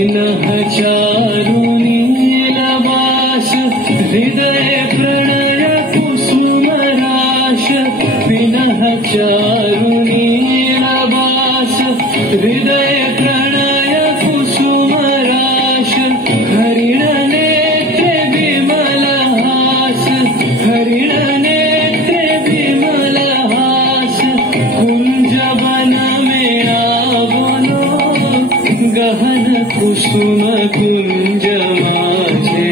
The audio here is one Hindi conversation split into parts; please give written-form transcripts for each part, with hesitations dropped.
विनः चारुनीलवास हृदय प्रणय कुसुमराश विनः चारुनीलवास हृदय प्रणय कुसुमराश हरिणनेत्रे विमलहास हरिणनेत्रे विमलहास कुंजवन में आवनो गहन कुसुम कुंज माझे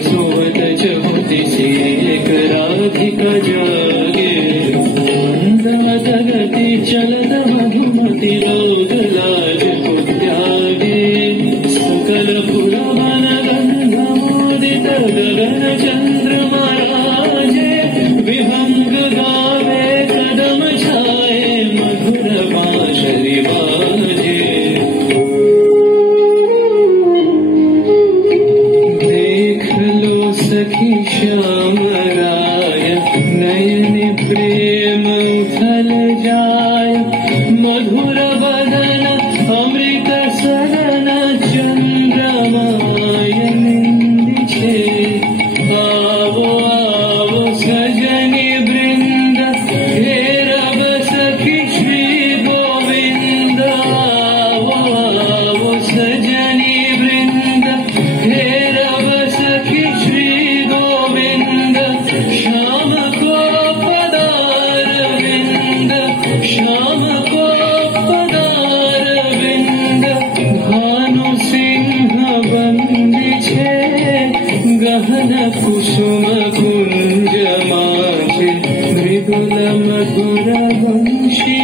सोवत चहुति से एक राधिका जागे मंदमत गति चलत मधुमति लोग लाज को त्यागे सकल पुरवन गंध मोदित गगन चंद्रमा राजे विहंग गावे कदम छाए मधुर बांसुरी बाजे सखी श्याम राय नयन प्रेम उथल जाय मधुर बदन अमृत सदन चंद्रमाय निंदिछे आवो आवो सजनी वृंद हेरब सखी श्री गोविंद आवो आवो सजनी वृंद हेरब सखी श्री श्याम को पदारविंद श्याम को पदारविंद भानु सिंह बंदिछे गहन कुसुम कुंज माझे मृदुल मधुर वंशी